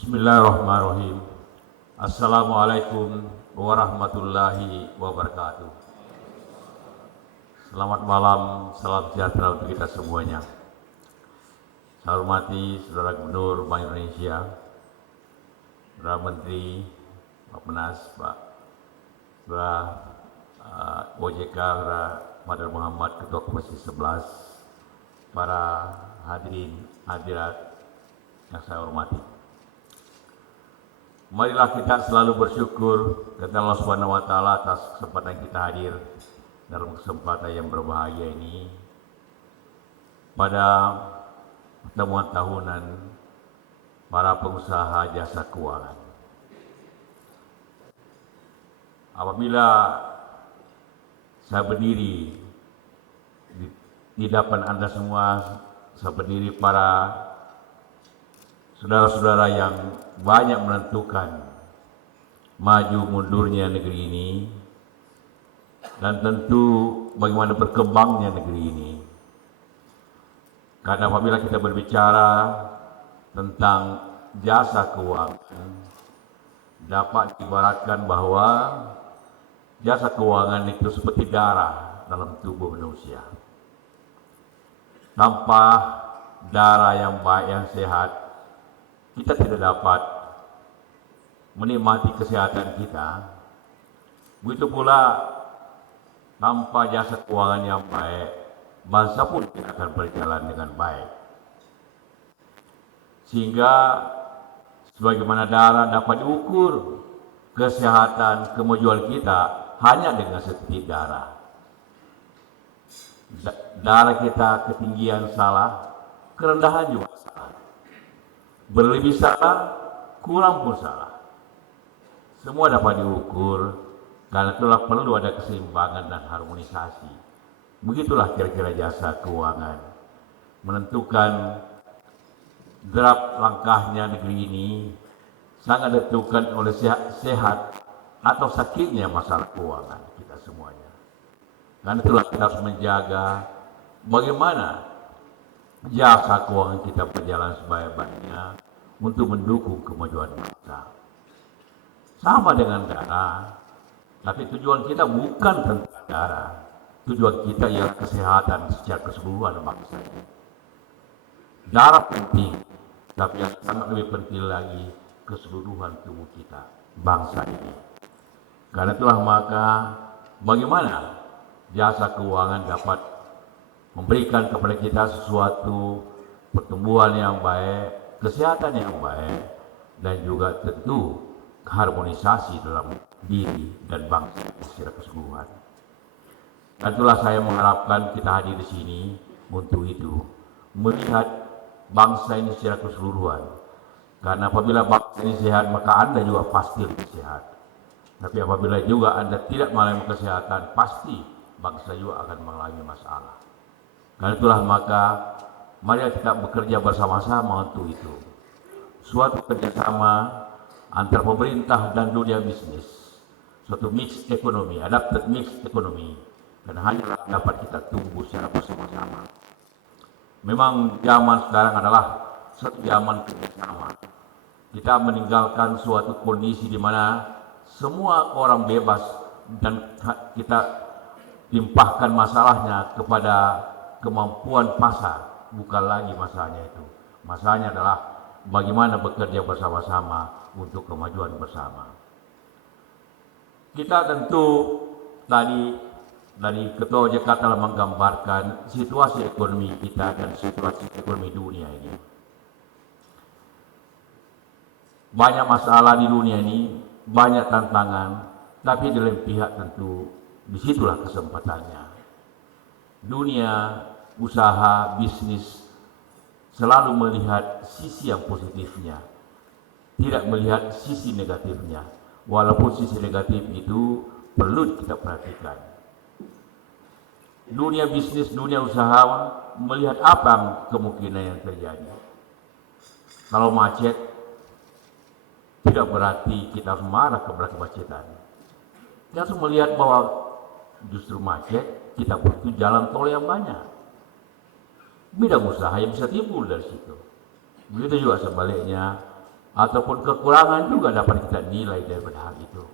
Bismillahirrahmanirrahim. Assalamualaikum warahmatullahi wabarakatuh. Selamat malam, salam sejahtera untuk kita semuanya. Saya hormati Saudara Gubernur Bank Indonesia, Saudara Menteri, Pak Penas, Pak Saudara OJK, Saudara Madar Muhammad, Ketua Komisi 11, para hadirin hadirat yang saya hormati. Marilah kita selalu bersyukur kepada Allah Subhanahu wa Ta'ala atas kesempatan kita hadir dalam kesempatan yang berbahagia ini pada pertemuan tahunan para pengusaha jasa keuangan. Apabila saya berdiri di depan Anda semua, saya berdiri para saudara-saudara yang banyak menentukan maju mundurnya negeri ini dan tentu bagaimana berkembangnya negeri ini. Karena apabila kita berbicara tentang jasa keuangan, dapat diibaratkan bahwa jasa keuangan itu seperti darah dalam tubuh manusia. Tanpa darah yang baik, yang sehat, kita tidak dapat menikmati kesehatan kita. Begitu pula tanpa jasa keuangan yang baik, bangsa pun tidak akan berjalan dengan baik. Sehingga sebagaimana darah dapat diukur, kesehatan, kemajuan kita hanya dengan setitik darah. Darah kita ketinggian salah, kerendahan juga salah. Berlebih salah, kurang pun salah. Semua dapat diukur, karena itulah perlu ada keseimbangan dan harmonisasi. Begitulah kira-kira jasa keuangan. Menentukan derap langkahnya negeri ini sangat ditentukan oleh sehat atau sakitnya masalah keuangan kita semuanya. Karena itulah kita harus menjaga bagaimana jasa keuangan kita berjalan sebaik-baiknya untuk mendukung kemajuan bangsa. Sama dengan darah, tapi tujuan kita bukan tentang darah. Tujuan kita ialah kesehatan secara keseluruhan bangsa ini. Darah penting, tapi yang sangat lebih penting lagi keseluruhan tubuh kita, bangsa ini. Karena itulah maka bagaimana jasa keuangan dapat memberikan kepada kita sesuatu pertumbuhan yang baik, kesehatan yang baik, dan juga tentu harmonisasi dalam diri dan bangsa secara keseluruhan. Dan itulah saya mengharapkan kita hadir di sini untuk itu, melihat bangsa ini secara keseluruhan. Karena apabila bangsa ini sehat, maka Anda juga pasti lebih sehat. Tapi apabila juga Anda tidak mengalami kesehatan, pasti bangsa juga akan mengalami masalah. Karena itulah maka mari kita bekerja bersama-sama untuk itu. Suatu kerjasama antara pemerintah dan dunia bisnis. Suatu mix ekonomi, adapted mix ekonomi. Dan hanya dapat kita tumbuh secara bersama-sama. Memang zaman sekarang adalah satu zaman kerjasama. Kita meninggalkan suatu kondisi di mana semua orang bebas dan kita limpahkan masalahnya kepada kemampuan pasar. Bukan lagi masalahnya itu. Masalahnya adalah bagaimana bekerja bersama-sama untuk kemajuan bersama. Kita tentu tadi dari Ketua OJK telah menggambarkan situasi ekonomi kita dan situasi ekonomi dunia ini. Banyak masalah di dunia ini, banyak tantangan, tapi di lain pihak tentu disitulah kesempatannya. Dunia, usaha, bisnis selalu melihat sisi yang positifnya, tidak melihat sisi negatifnya. Walaupun sisi negatif itu perlu kita perhatikan. Dunia bisnis, dunia usaha melihat apa kemungkinan yang terjadi. Kalau macet, tidak berarti kita harus marah kepada kemacetan. Kita harus melihat bahwa justru macet, kita butuh jalan tol yang banyak. Bidang usaha yang bisa timbul dari situ. Begitu juga sebaliknya, ataupun kekurangan juga dapat kita nilai daripada hal itu.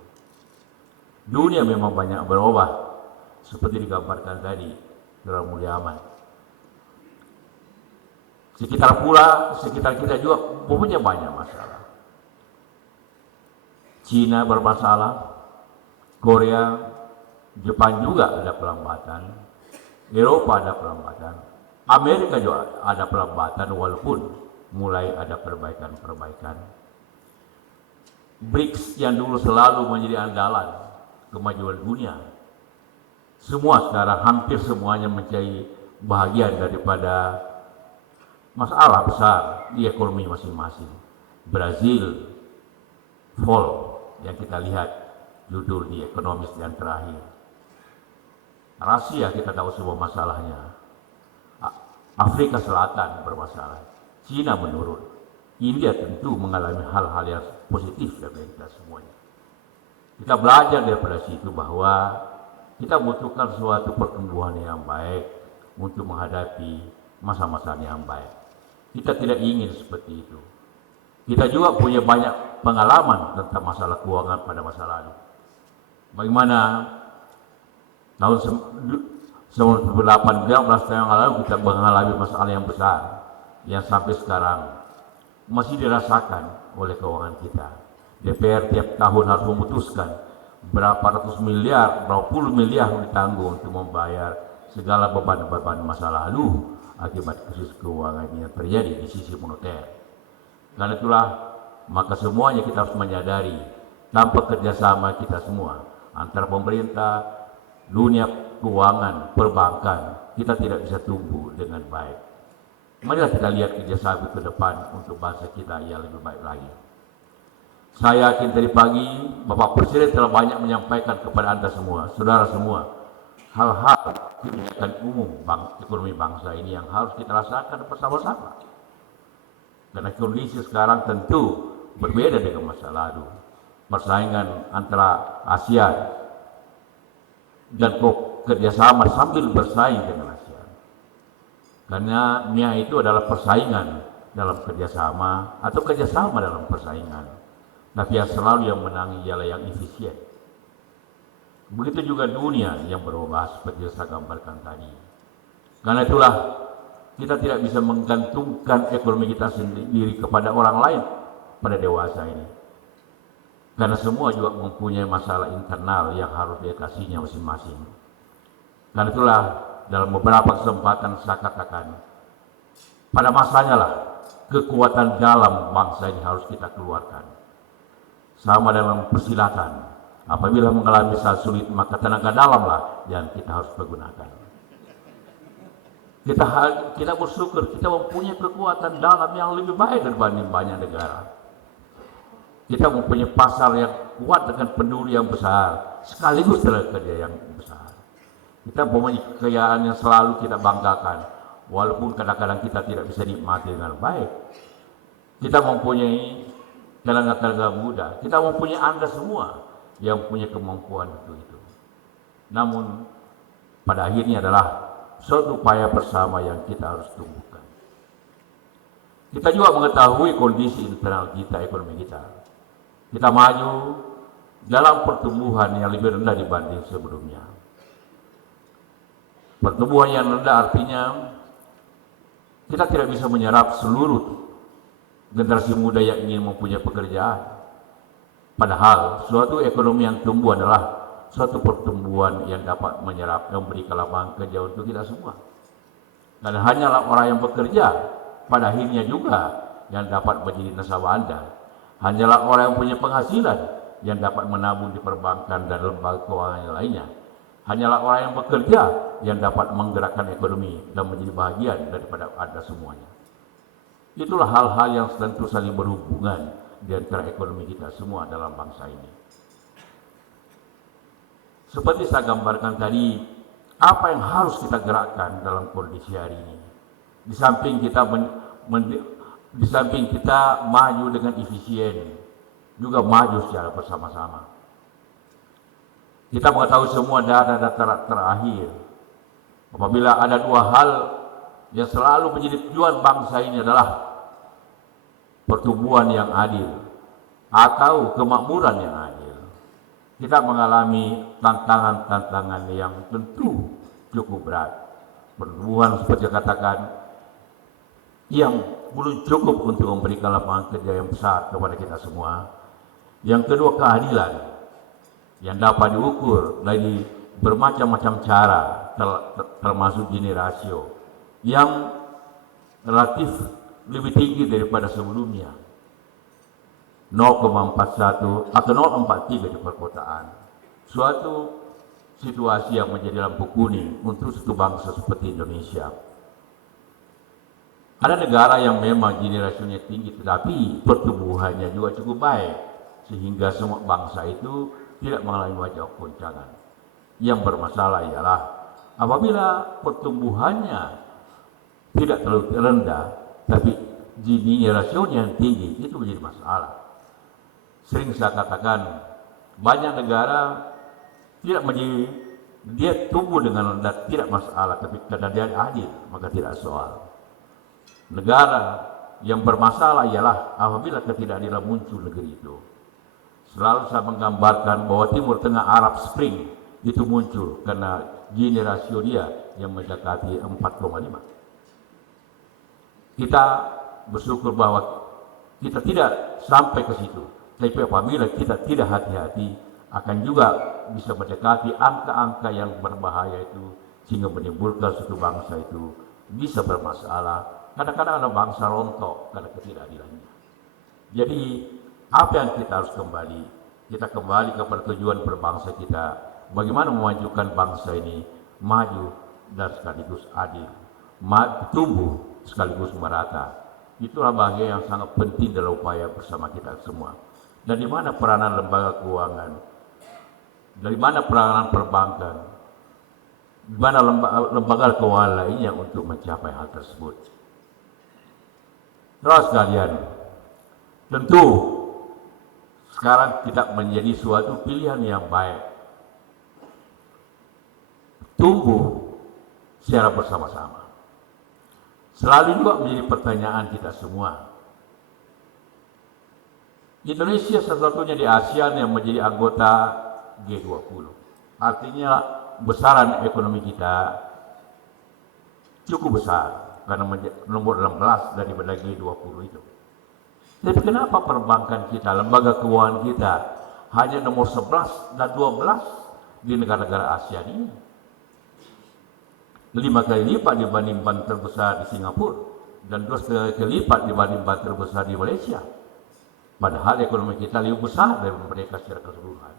Dunia memang banyak berubah seperti digambarkan tadi Saudara Mulyaman. Sekitar kita juga punya banyak masalah. Cina bermasalah, Korea, Jepang juga ada pelambatan, Eropa ada pelambatan, Amerika juga ada pelambatan walaupun mulai ada perbaikan-perbaikan. BRICS yang dulu selalu menjadi andalan kemajuan dunia, semua sekarang hampir semuanya menjadi bahagian daripada masalah besar di ekonomi masing-masing. Brazil fall yang kita lihat judul di Ekonomis yang terakhir. Rusia kita tahu semua masalahnya. Afrika Selatan bermasalah. Cina menurun. India tentu mengalami hal-hal yang positif dari kita semuanya. Kita belajar daripada situ bahwa kita butuhkan suatu pertumbuhan yang baik untuk menghadapi masa-masa yang baik. Kita tidak ingin seperti itu. Kita juga punya banyak pengalaman tentang masalah keuangan pada masa lalu. Bagaimana tahun 18 tahun yang lalu kita mengalami masalah yang besar yang sampai sekarang masih dirasakan oleh keuangan kita. DPR tiap tahun harus memutuskan berapa ratus miliar, berapa puluh miliar ditanggung untuk membayar segala beban-beban masa lalu akibat krisis keuangan yang terjadi di sisi moneter. Karena itulah maka semuanya kita harus menyadari tanpa kerjasama kita semua antara pemerintah, dunia keuangan, perbankan, kita tidak bisa tumbuh dengan baik. Marilah kita lihat kerjasama ke depan untuk bangsa kita yang lebih baik lagi. Saya yakin tadi pagi Bapak Presiden telah banyak menyampaikan kepada Anda semua, saudara semua, hal-hal kebijakan umum ekonomi bangsa ini yang harus kita rasakan bersama-sama. Karena kondisi sekarang tentu berbeda dengan masa lalu. Persaingan antara ASEAN dan kerjasama sambil bersaing dengan ASEAN. Karena NIA itu adalah persaingan dalam kerjasama atau kerjasama dalam persaingan. Tapi yang selalu yang menang ialah yang efisien. Begitu juga dunia yang berubah seperti yang saya gambarkan tadi. Karena itulah kita tidak bisa menggantungkan ekonomi kita sendiri kepada orang lain pada dewasa ini. Karena semua juga mempunyai masalah internal yang harus diatasinya masing-masing. Karena itulah dalam beberapa kesempatan saya katakan, pada masanya lah kekuatan dalam bangsa ini harus kita keluarkan. Sama dalam persilatan, apabila mengalami saat sulit maka tenaga dalam lah yang kita harus pergunakan. Kita bersyukur kita mempunyai kekuatan dalam yang lebih baik dibanding banyak negara. Kita mempunyai pasar yang kuat dengan penduduk yang besar, sekaligus tenaga kerja yang besar. Kita mempunyai kekayaan yang selalu kita banggakan, walaupun kadang-kadang kita tidak bisa nikmati dengan baik. Kita mempunyai tenaga-tenaga muda, kita mempunyai Anda semua yang punya kemampuan untuk itu. Namun pada akhirnya adalah suatu upaya bersama yang kita harus tumbuhkan. Kita juga mengetahui kondisi internal kita, ekonomi kita. Kita maju dalam pertumbuhan yang lebih rendah dibanding sebelumnya. Pertumbuhan yang rendah artinya kita tidak bisa menyerap seluruh generasi muda yang ingin mempunyai pekerjaan. Padahal suatu ekonomi yang tumbuh adalah suatu pertumbuhan yang dapat menyerap dan memberikan lapangan kerja untuk kita semua. Dan hanyalah orang yang bekerja pada akhirnya juga yang dapat menjadi nasabah Anda. Hanyalah orang yang punya penghasilan yang dapat menabung di perbankan dan lembaga keuangan yang lainnya. Hanyalah orang yang bekerja yang dapat menggerakkan ekonomi dan menjadi bahagian daripada Anda semuanya. Itulah hal-hal yang tentu saling berhubungan di antara ekonomi kita semua dalam bangsa ini. Seperti saya gambarkan tadi, apa yang harus kita gerakkan dalam kondisi hari ini? Di samping kita maju dengan efisien, juga maju secara bersama-sama. Kita mengetahui semua data-data terakhir. Apabila ada dua hal yang selalu menjadi tujuan bangsa ini adalah pertumbuhan yang adil atau kemakmuran yang adil. Kita mengalami tantangan-tantangan yang tentu cukup berat. Pertumbuhan seperti katakan yang belum cukup untuk memberikan lapangan kerja yang besar kepada kita semua. Yang kedua, keadilan yang dapat diukur dari bermacam-macam cara, termasuk Gini rasio yang relatif lebih tinggi daripada sebelumnya, 0,41 atau 0,43 di perkotaan. Suatu situasi yang menjadi lampu kuning untuk satu bangsa seperti Indonesia. Ada negara yang memang Gini rasionya tinggi tetapi pertumbuhannya juga cukup baik sehingga semua bangsa itu tidak mengalami wajah goncangan. Yang bermasalah ialah apabila pertumbuhannya tidak terlalu rendah tapi Gini rasionya yang tinggi, itu menjadi masalah. Sering saya katakan banyak negara tidak menjadi, dia tumbuh dengan rendah tidak masalah, tapi karena dia adil maka tidak soal. Negara yang bermasalah ialah apabila ketidakadilan muncul negeri itu. Selalu saya menggambarkan bahwa Timur Tengah Arab Spring itu muncul karena Gini rasio dia yang mendekati 4,5. Kita bersyukur bahwa kita tidak sampai ke situ. Tapi apabila kita tidak hati-hati akan juga bisa mendekati angka-angka yang berbahaya itu sehingga menimbulkan suatu bangsa itu bisa bermasalah. Kadang-kadang ada bangsa rontok karena ketidakadilannya. Jadi apa yang kita harus kembali? Kita kembali kepada tujuan berbangsa kita. Bagaimana memajukan bangsa ini maju dan sekaligus adil, tumbuh sekaligus merata. Itulah bagian yang sangat penting dalam upaya bersama kita semua. Dan di mana peranan lembaga keuangan, dari mana peranan perbankan, di mana lembaga keuangan lainnya untuk mencapai hal tersebut. Terus sekalian, tentu sekarang tidak menjadi suatu pilihan yang baik. Tumbuh secara bersama-sama. Selalu juga menjadi pertanyaan kita semua. Indonesia satu-satunya di ASEAN yang menjadi anggota G20. Artinya besaran ekonomi kita cukup besar karena nomor 16 daripada G20 itu. Tapi kenapa perbankan kita, lembaga keuangan kita hanya nomor 11 dan 12 di negara-negara ASEAN ini? 5 kali lipat dibanding bank terbesar di Singapura dan 2 kali lipat dibanding bank terbesar di Malaysia. Padahal ekonomi kita lebih besar dari mereka secara keseluruhan.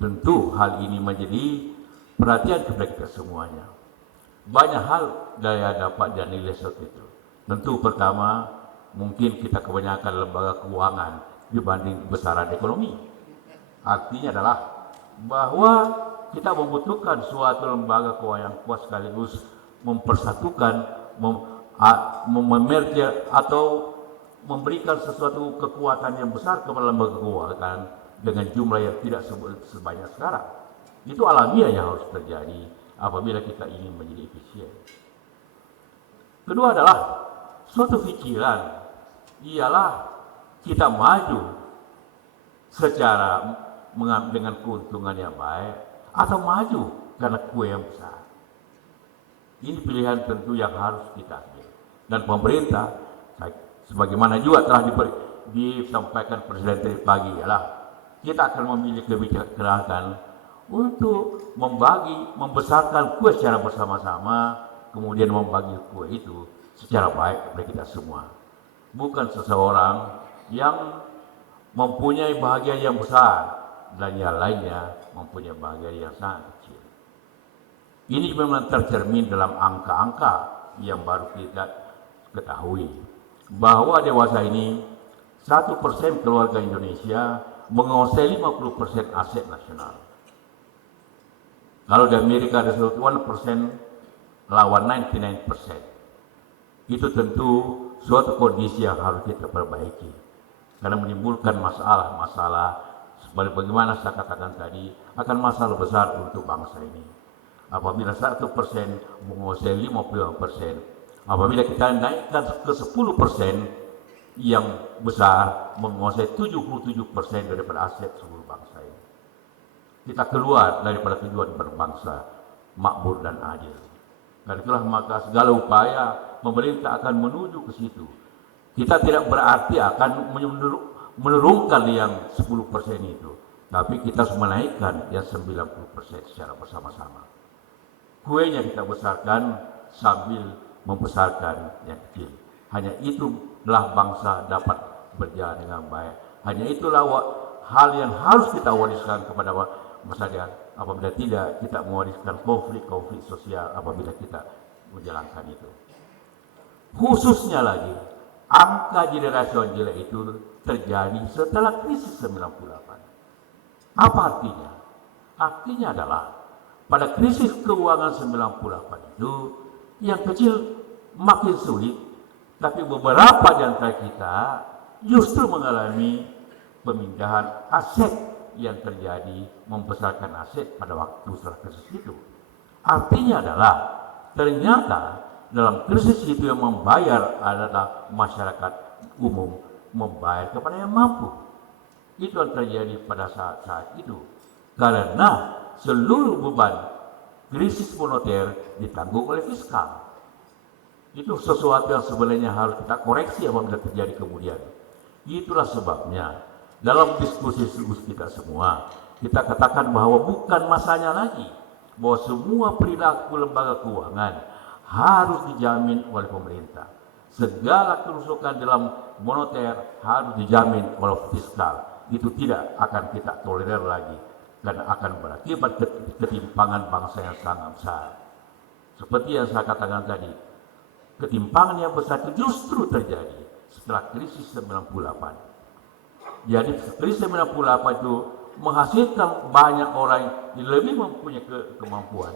Tentu hal ini menjadi perhatian kepada kita semuanya. Banyak hal daya dapat dan nilai seperti itu. Tentu pertama, mungkin kita kebanyakan lembaga keuangan dibanding besaran ekonomi. Artinya adalah bahwa kita membutuhkan suatu lembaga keuangan yang kuat sekaligus mempersatukan, memerger atau memberikan sesuatu kekuatan yang besar kepada lembaga keuangan dengan jumlah yang tidak sebanyak sekarang. Itu alamiah yang harus terjadi apabila kita ingin menjadi efisien. Kedua adalah suatu pikiran ialah kita maju secara dengan keuntungan yang baik atau maju karena kue yang besar. Ini pilihan tentu yang harus kita ambil. Dan pemerintah, sebagaimana juga telah disampaikan Presiden tadi pagi, ialah kita akan memilih kebijakan untuk membesarkan kue secara bersama-sama, kemudian membagi kue itu secara baik kepada kita semua. Bukan seseorang yang mempunyai bahagian yang besar dan yang lainnya mempunyai bahagian yang sangat kecil. Ini memang tercermin dalam angka-angka yang baru kita ketahui bahwa dewasa ini 1% keluarga Indonesia menguasai 50% aset nasional. Kalau di Amerika ada 1% lawan 99%. Itu tentu suatu kondisi yang harus kita perbaiki. Karena menimbulkan masalah-masalah bagaimana saya katakan tadi akan masalah besar untuk bangsa ini. Apabila 1% menguasai 50%, apabila kita naikkan ke 10%, yang besar menguasai 77% daripada aset seluruh bangsa ini. Kita keluar daripada tujuan berbangsa makmur dan adil. Dan itulah maka segala upaya pemerintah akan menuju ke situ. Kita tidak berarti akan menurunkan yang 10% itu, tapi kita harus menaikkan yang 90% secara bersama-sama. Kuenya kita besarkan sambil membesarkan yang kecil. Hanya itulah bangsa dapat berjalan dengan baik. Hanya itulah hal yang harus kita wariskan kepada masyarakat. Apabila tidak, kita mewariskan konflik-konflik sosial apabila kita menjalankan itu. Khususnya lagi, angka generasi jelek itu terjadi setelah krisis 98. Apa artinya? Artinya adalah pada krisis keuangan 98 itu yang kecil makin sulit, tapi beberapa di antara kita justru mengalami pemindahan aset yang terjadi, membesarkan aset pada waktu setelah krisis itu. Artinya adalah ternyata dalam krisis itu yang membayar adalah masyarakat umum, membayar kepada yang mampu. Itu yang terjadi pada saat itu. Karena seluruh beban krisis moneter ditanggung oleh fiskal. Itu sesuatu yang sebenarnya harus kita koreksi apabila terjadi kemudian. Itulah sebabnya dalam diskusi kita semua, kita katakan bahwa bukan masanya lagi bahwa semua perilaku lembaga keuangan harus dijamin oleh pemerintah. Segala kerusakan dalam moneter harus dijamin oleh fiskal. Itu tidak akan kita tolerir lagi, karena akan berakibat ketimpangan bangsa yang sangat besar. Seperti yang saya katakan tadi, ketimpangan yang besar itu justru terjadi setelah krisis 98. Jadi krisis 98 itu menghasilkan banyak orang yang lebih mempunyai kemampuan.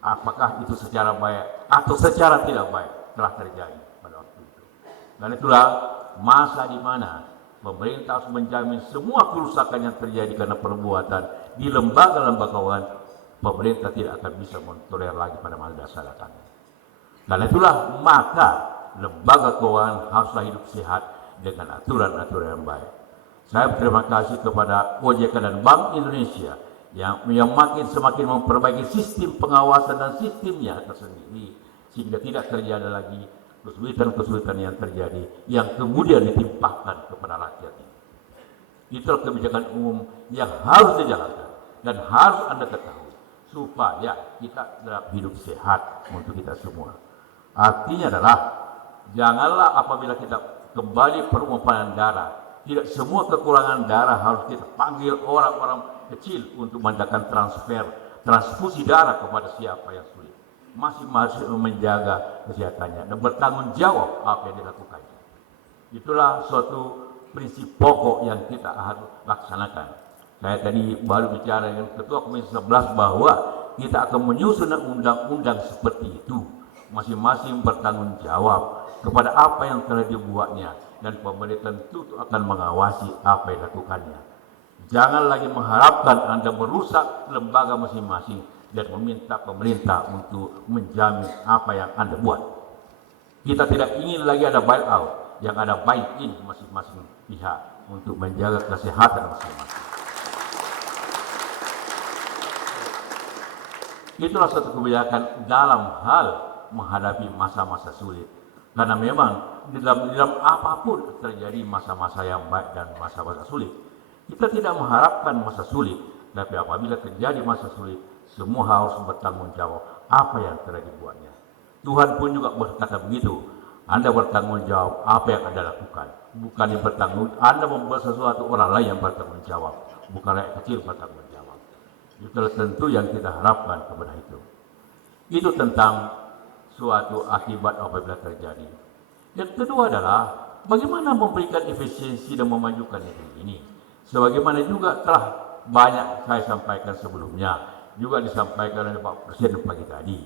Apakah itu secara baik atau secara tidak baik telah terjadi pada waktu itu. Dan itulah masa di mana pemerintah harus menjamin semua kerusakan yang terjadi karena perbuatan di lembaga-lembaga keuangan. Pemerintah tidak akan bisa mentolerir lagi pada masa datang. Karena itulah maka lembaga keuangan haruslah hidup sehat dengan aturan-aturan yang baik. Saya berterima kasih kepada OJK dan Bank Indonesia yang semakin memperbaiki sistem pengawasan dan sistemnya tersendiri, sehingga tidak terjadi lagi kesulitan-kesulitan yang terjadi yang kemudian ditimpahkan kepada rakyat. Itulah kebijakan umum yang harus dijalankan dan harus Anda ketahui supaya kita dapat hidup sehat untuk kita semua. Artinya adalah janganlah apabila kita kembali perumpamaan darah, tidak semua kekurangan darah harus kita panggil orang-orang kecil untuk mengadakan transfusi darah kepada siapa yang sulit. Masing-masing menjaga kesehatannya dan bertanggung jawab apa yang dilakukannya. Itulah suatu prinsip pokok yang kita harus laksanakan. Saya tadi baru bicara dengan Ketua Komisi 11 bahwa kita akan menyusun undang-undang seperti itu. Masing-masing bertanggung jawab kepada apa yang telah dibuatnya, dan pemerintah tentu akan mengawasi apa yang dilakukannya. Jangan lagi mengharapkan Anda merusak lembaga masing-masing dan meminta pemerintah untuk menjamin apa yang Anda buat. Kita tidak ingin lagi ada bailout, yang ada buy-in masing-masing pihak untuk menjaga kesehatan masing-masing. Itulah satu kebijakan dalam hal menghadapi masa-masa sulit. Karena memang di dalam apapun terjadi masa-masa yang baik dan masa-masa sulit. Kita tidak mengharapkan masa sulit, tapi apabila terjadi masa sulit, semua harus bertanggung jawab apa yang telah dibuatnya. Tuhan pun juga berkata begitu. Anda bertanggung jawab apa yang Anda lakukan. Bukan yang bertanggung, Anda membuat sesuatu, orang lain yang bertanggung jawab. Bukan rakyat kecil bertanggung jawab. Itu tentu yang kita harapkan kepada itu. Itu tentang suatu akibat apabila terjadi. Yang kedua adalah bagaimana memberikan efisiensi dan memajukan negeri ini. Sebagaimana juga telah banyak saya sampaikan sebelumnya, juga disampaikan oleh Pak Presiden pagi tadi,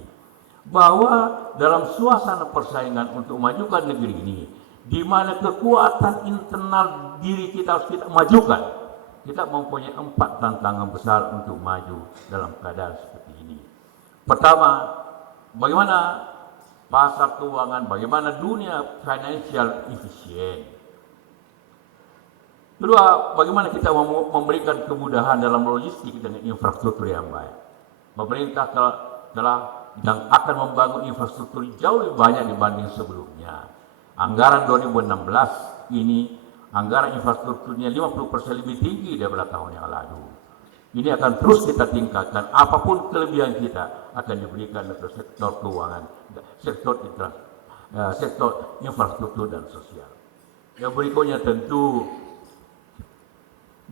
bahwa dalam suasana persaingan untuk memajukan negeri ini, di mana kekuatan internal diri kita harus kita majukan. Kita mempunyai 4 tantangan besar untuk maju dalam keadaan seperti ini. Pertama, bagaimana pasar keuangan, bagaimana dunia financial efisien. Kedua, bagaimana kita memberikan kemudahan dalam logistik dengan infrastruktur yang baik. Pemerintah telah dan akan membangun infrastruktur jauh lebih banyak dibanding sebelumnya. Anggaran 2016 ini, anggaran infrastrukturnya 50% lebih tinggi daripada tahun yang lalu. Ini akan terus kita tingkatkan, apapun kelebihan kita akan diberikan untuk sektor keuangan, sektor infrastruktur dan sosial. Yang berikutnya tentu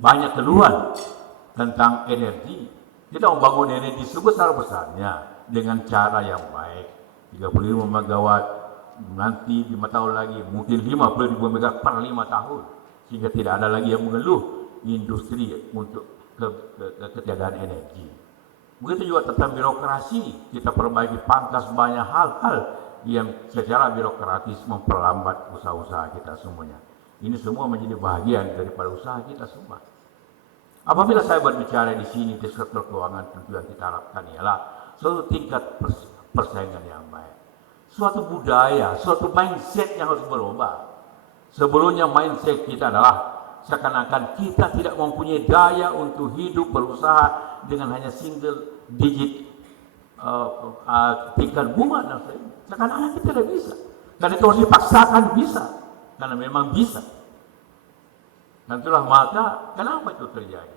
banyak keluhan tentang energi. Kita membangun energi sebesar-besarnya dengan cara yang baik. 35 megawatt, nanti 5 tahun lagi mungkin 50.000 megawatt per 5 tahun. Sehingga tidak ada lagi yang mengeluh industri untuk ketiadaan energi. Begitu juga tentang birokrasi, kita perbaiki pangkas banyak hal-hal yang secara birokratis memperlambat usaha-usaha kita semuanya. Ini semua menjadi bahagian daripada usaha kita semua. Apabila saya berbicara di sini di sektor keuangan, tentu yang kita harapkan ialah suatu tingkat persaingan yang baik, suatu budaya, suatu mindset yang harus berubah. Sebelumnya mindset kita adalah seakan-akan kita tidak mempunyai daya untuk hidup berusaha dengan hanya single digit tingkat bunga dan sebagainya. Seakan-akan kita tidak bisa. Karena itu harus dipaksakan bisa. Karena memang bisa. Dan itulah maka kenapa itu terjadi?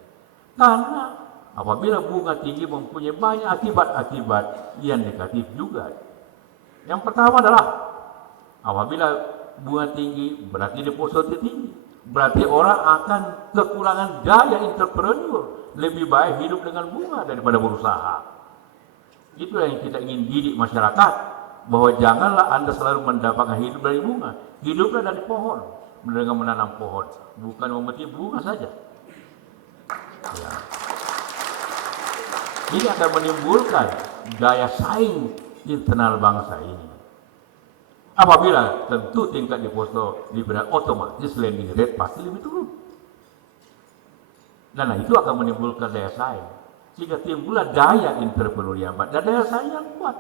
Karena apabila bunga tinggi mempunyai banyak akibat-akibat yang negatif juga. Yang pertama adalah apabila bunga tinggi berarti deposito tinggi. Berarti orang akan kekurangan daya entrepreneur. Lebih baik hidup dengan bunga daripada berusaha. Itu yang kita ingin didik masyarakat. Bahwa janganlah Anda selalu mendapatkan hidup dari bunga. Hiduplah dari pohon. Dengan menanam pohon. Bukan memetik bunga saja. Ya. Ini akan menimbulkan daya saing internal bangsa ini. Apabila tentu tingkat deposito lebih rendah, otomatis lending rate pasti lebih turun. Dan itu akan menimbulkan daya saing. Sehingga timbullah daya entrepreneur yang baik dan daya saing yang kuat.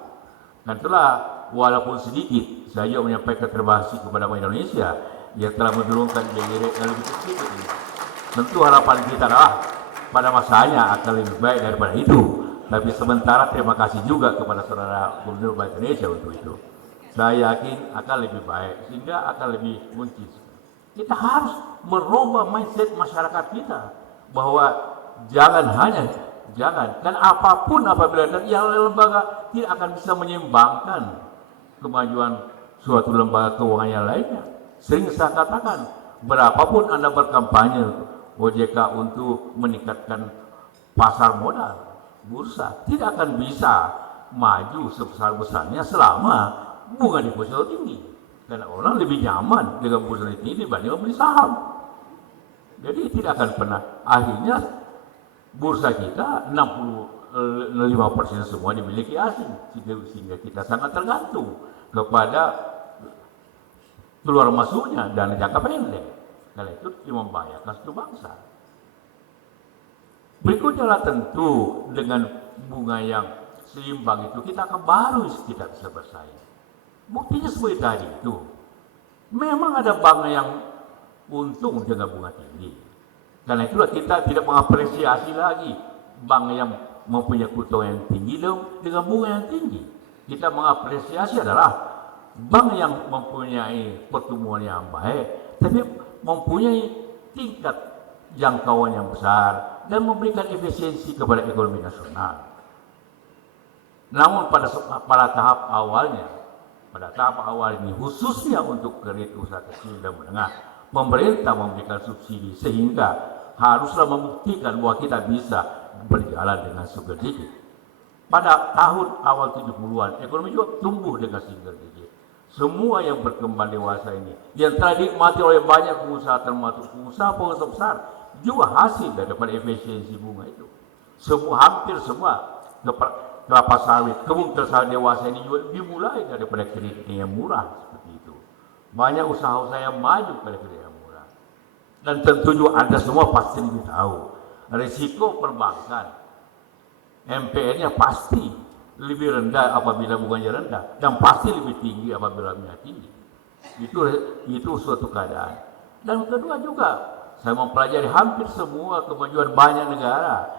Dan itulah walaupun sedikit, saya menyampaikan terima kasih kepada Bank Indonesia yang telah menurunkan lending rate yang lebih sedikit ini. Tentu harapan kita adalah pada masanya akan lebih baik daripada itu. Tapi sementara terima kasih juga kepada saudara Gubernur Bank Indonesia untuk itu. Saya yakin akan lebih baik, sehingga akan lebih kunci. Kita harus merubah mindset masyarakat kita, bahwa jangan, kan apapun apabila yang lembaga tidak akan bisa menyeimbangkan kemajuan suatu lembaga keuangan yang lainnya. Sering saya katakan, berapapun Anda berkampanye OJK untuk meningkatkan pasar modal, bursa, tidak akan bisa maju sebesar-besarnya selama bunga deposito tinggi. Karena orang lebih nyaman dengan bunga tinggi dibanding membeli saham. Jadi tidak akan pernah. Akhirnya bursa kita 65% semua dimiliki asing. Sehingga kita sangat tergantung kepada keluar masuknya dan jangka pendek. Karena itu membahayakan satu bangsa. Berikutnya lah tentu dengan bunga yang seimbang itu kita akan baru kita bisa bersaing. Buktinya seperti tadi itu. Memang ada bank yang untung dengan bunga tinggi. Karena itulah kita tidak mengapresiasi lagi bank yang mempunyai keuntungan yang tinggi dengan bunga yang tinggi. Kita mengapresiasi adalah bank yang mempunyai pertumbuhan yang baik, tapi mempunyai tingkat jangkauan yang besar dan memberikan efisiensi kepada ekonomi nasional. Namun pada tahap awalnya, ini khususnya untuk kredit usaha kecil dan menengah, pemerintah memberikan subsidi sehingga haruslah membuktikan bahwa kita bisa berjalan dengan single digit. Pada tahun awal 70-an, ekonomi juga tumbuh dengan single digit. Semua yang berkembang dewasa ini, yang telah dinikmati oleh banyak pengusaha, termasuk pengusaha besar, juga hasil daripada efisiensi bunga itu. Hampir semua kelapa sawit, kebun sawit dewasa ini juga dimulai daripada kredit yang murah seperti itu. Banyak usaha-usaha yang maju pada kredit yang murah. Dan tentu juga Anda semua pasti lebih tahu risiko perbankan, MPR-nya pasti lebih rendah apabila bunganya rendah dan pasti lebih tinggi apabila bunganya tinggi. Itu suatu keadaan. Dan kedua juga Saya mempelajari hampir semua kemajuan banyak negara.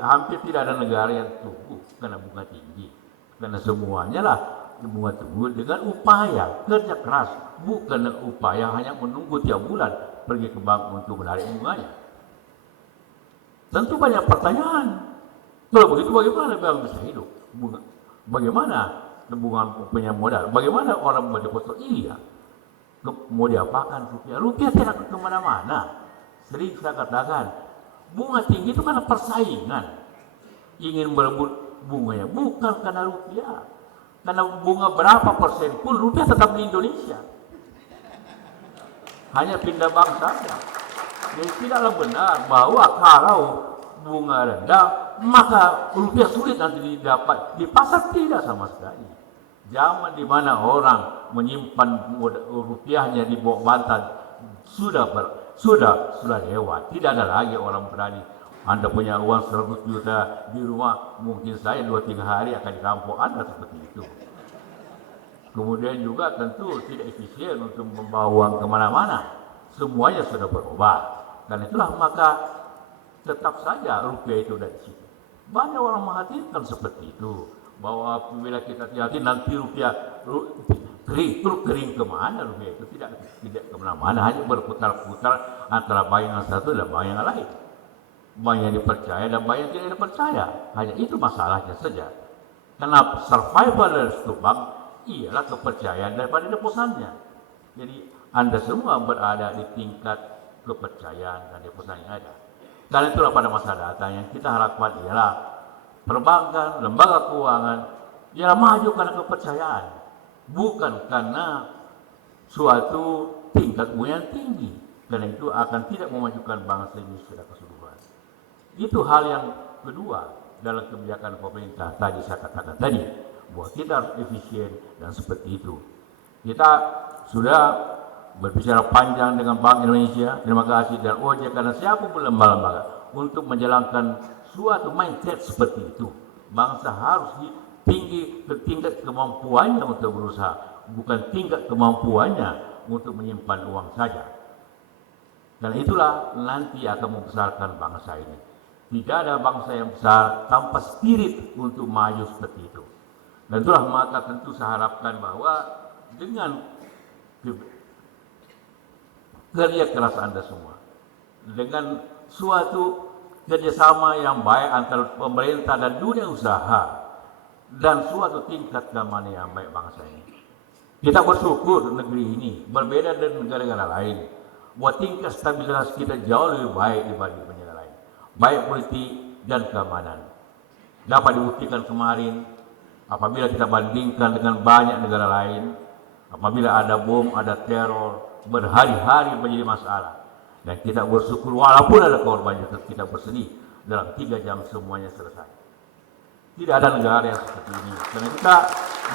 Hampir tidak ada negara yang tumbuh karena bunga tinggi. Karena semuanya lah bunga tumbuh dengan upaya, kerja keras. Bukan dengan upaya hanya menunggu tiap bulan pergi ke bank untuk menarik bunganya. Tentu banyak pertanyaan. Kalau begitu bagaimana bank bisa hidup? Bagaimana tabungan punya modal? Bagaimana orang berdeposito? Iya. Mau diapakan rupiah? Rupiah tidak kemana-mana. Sering saya katakan, bunga tinggi itu karena persaingan. Ingin berebut bunganya, bukan karena rupiah. Karena bunga berapa persen pun rupiah tetap di Indonesia. Hanya pindah bank saja. Jadi tidaklah benar bahwa kalau bunga rendah, maka rupiah sulit nanti didapat. Di pasar tidak sama sekali. Zaman di mana orang menyimpan rupiahnya di bawah bantal sudah lewat. Tidak ada lagi orang berani. Anda punya uang 100 juta di rumah, mungkin saya 2-3 hari akan dirampok Anda seperti itu. Kemudian juga tentu tidak efisien untuk membawa uang kemana-mana. Semuanya sudah berubah. Dan itulah maka tetap saja rupiah itu dari situ. Banyak orang menghadirkan seperti itu. Bahwa apabila kita hati-hati nanti rupiah kering kemana rupiah itu tidak kemana-mana, hanya berputar-putar antara bayangan satu dan bayangan lain. Banyak yang dipercaya dan banyak yang tidak dipercaya. Hanya itu masalahnya saja. Karena survival dari suatu bank ialah kepercayaan daripada deposannya. Jadi Anda semua berada di tingkat kepercayaan dan deposan yang ada. Karena itulah pada masa datang yang kita harapkan ialah perbankan, lembaga keuangan ialah maju karena kepercayaan, bukan karena suatu tingkat bunga yang tinggi. Karena itu akan tidak memajukan bangsa ini secara keseluruhan. Itu hal yang kedua dalam kebijakan pemerintah tadi saya katakan tadi, bahwa kita harus efisien dan seperti itu. Kita sudah berbicara panjang dengan Bank Indonesia, terima kasih, dan OJK dan siapapun lembaga-lembaga untuk menjalankan suatu mindset seperti itu. Bangsa harus tinggi ke tingkat kemampuannya untuk berusaha, bukan tingkat kemampuannya untuk menyimpan uang saja. Dan itulah nanti akan membesarkan bangsa ini. Tidak ada bangsa yang besar tanpa spirit untuk maju seperti itu. Dan itulah maka tentu saya harapkan bahwa dengan kerja keras Anda semua, dengan suatu kerjasama yang baik antara pemerintah dan dunia usaha, dan suatu tingkat keamanan yang baik bangsa ini. Kita bersyukur negeri ini berbeda dengan negara-negara lain, bahwa tingkat stabilitas kita jauh lebih baik dibanding negara lain, baik politik dan keamanan. Dapat dibuktikan kemarin apabila kita bandingkan dengan banyak negara lain, apabila ada bom, ada teror, berhari-hari menjadi masalah. Dan kita bersyukur walaupun ada korban, kita bersedih dalam 3 jam semuanya selesai. Tidak ada negara yang seperti ini. Karena kita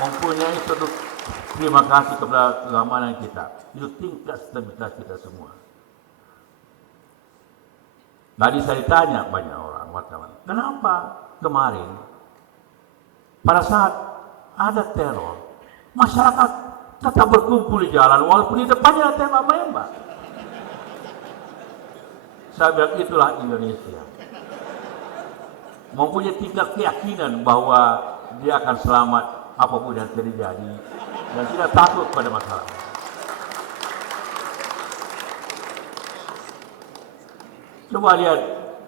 mempunyai suatu terima kasih kepada keamanan kita. Itu tingkat stabilitas kita semua. Tadi saya ditanya banyak orang wartawan, kenapa kemarin pada saat ada teror, masyarakat tetap berkumpul di jalan walaupun di depannya ada tembak-menembak. Saya bilang itulah Indonesia. Mempunyai tingkat keyakinan bahwa dia akan selamat apapun yang terjadi dan tidak takut pada masalah. Coba lihat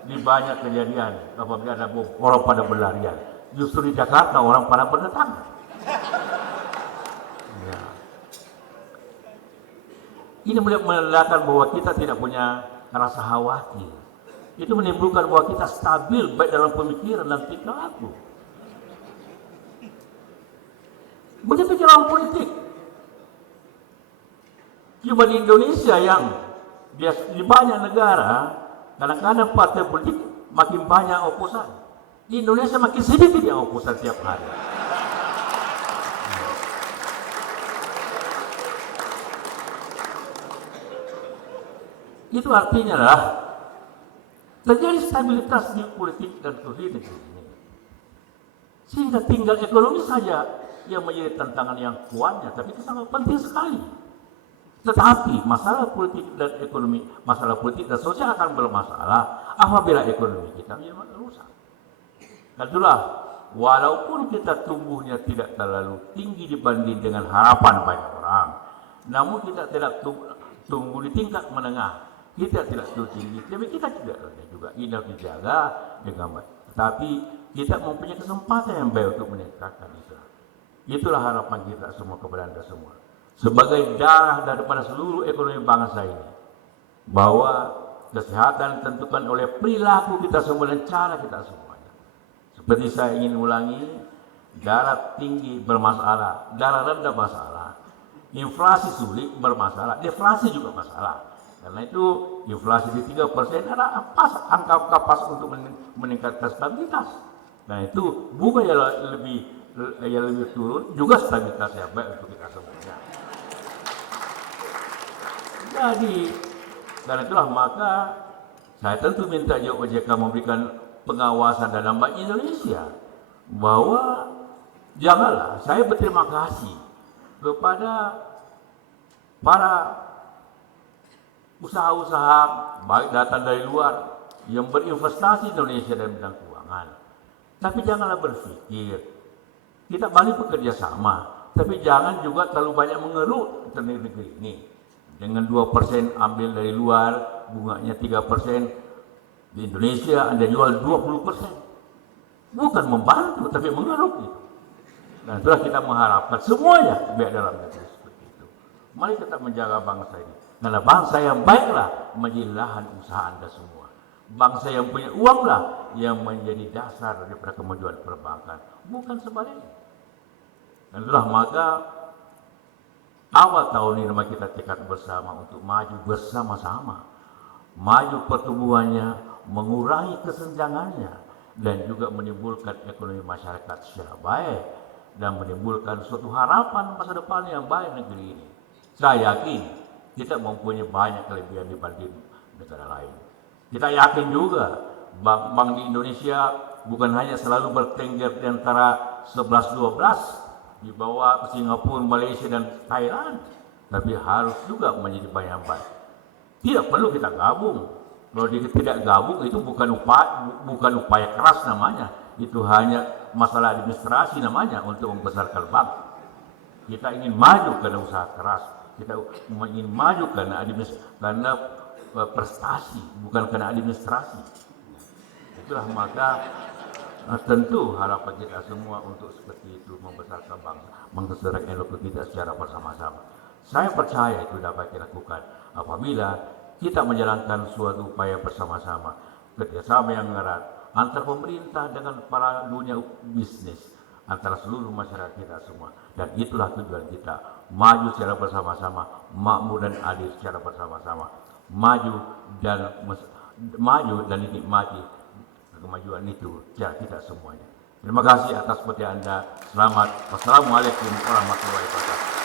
di banyak kejadian apabila ada bom, orang pada berlarian. Justru di Jakarta orang pada berdatangan. Ya. Ini menandakan bahwa kita tidak punya rasa khawatir. Itu menimbulkan bahwa kita stabil baik dalam pemikiran dan tingkah laku. Begitu dalam politik. Cuma di Indonesia yang di banyak negara kadang-kadang partai politik makin banyak oposan. Di Indonesia makin sedikit yang oposan tiap hari. Itu artinya adalah terjadi stabilitas di politik dan sosial ini. Sehingga tinggal ekonomi saja yang menjadi tantangan yang kuatnya, tapi itu sangat penting sekali. Tetapi masalah politik dan ekonomi, masalah politik dan sosial akan bermasalah apabila ekonomi kita menjadi rusak. Itulah, walaupun kita tumbuhnya tidak terlalu tinggi dibanding dengan harapan banyak orang, namun kita tidak tumbuh di tingkat menengah, kita tidak terlalu tinggi, tapi kita tidak juga indah dijaga dengan baik. Tapi kita mempunyai kesempatan yang baik untuk meningkatkan itu. Itulah harapan kita semua kepada Anda semua. Sebagai darah daripada seluruh ekonomi bangsa ini, bahwa kesehatan ditentukan oleh perilaku kita semua dan cara kita semuanya. Seperti saya ingin ulangi, darah tinggi bermasalah, darah rendah masalah, inflasi sulit bermasalah, deflasi juga masalah. Karena itu inflasi di 3% adalah angka pas untuk meningkatkan stabilitas. Nah itu bukan yang lebih turun, juga stabilitas yang baik untuk kita semuanya. Jadi, karena itulah maka saya tentu minta OJK memberikan pengawasan dalam Bank Indonesia, bahwa janganlah, saya berterima kasih kepada para usaha-usaha baik datang dari luar yang berinvestasi di Indonesia dalam bidang keuangan. Tapi janganlah berpikir kita balik bekerja sama, tapi jangan juga terlalu banyak mengeluh tentang negeri ini. Dengan 2% ambil dari luar, bunganya 3%, di Indonesia Anda jual 20%. Bukan membantu, tapi mengeluh gitu. Dan itulah kita mengharapkan semuanya biar dalam negeri seperti itu. Mari kita menjaga bangsa ini. Karena bangsa yang baiklah menjadi lahan usaha Anda semua. Bangsa yang punya uanglah yang menjadi dasar daripada kemajuan perbankan, bukan sebaliknya. Dan itulah maka awal tahun ini kita tekad bersama untuk maju bersama-sama, maju pertumbuhannya, mengurangi kesenjangannya, dan juga menimbulkan ekonomi masyarakat secara baik dan menimbulkan suatu harapan masa depan yang baik negeri ini. Saya yakin kita mempunyai banyak kelebihan dibanding negara lain. Kita yakin juga bank di Indonesia bukan hanya selalu bertengger di antara 11-12 di bawah Singapura, Malaysia, dan Thailand, tapi harus juga menjadi bank yang baik. Tidak perlu kita gabung. Kalau tidak gabung itu bukan upaya keras namanya, itu hanya masalah administrasi namanya untuk membesarkan bank. Kita ingin maju karena usaha keras, kita ingin maju karena prestasi, bukan karena administrasi. Itulah maka tentu harapan kita semua untuk seperti itu, membesarkan bangsa, membesarkan ekonomi kita secara bersama-sama. Saya percaya itu dapat dilakukan apabila kita menjalankan suatu upaya bersama-sama, kerjasama yang erat antara pemerintah dengan para dunia bisnis, antara seluruh masyarakat kita semua. Dan itulah tujuan kita, maju secara bersama-sama, makmur dan adil secara bersama-sama, maju dan dinikmati kemajuan itu ya kita semuanya. Terima kasih atas perhatian Anda. Selamat. Wassalamualaikum warahmatullahi wabarakatuh.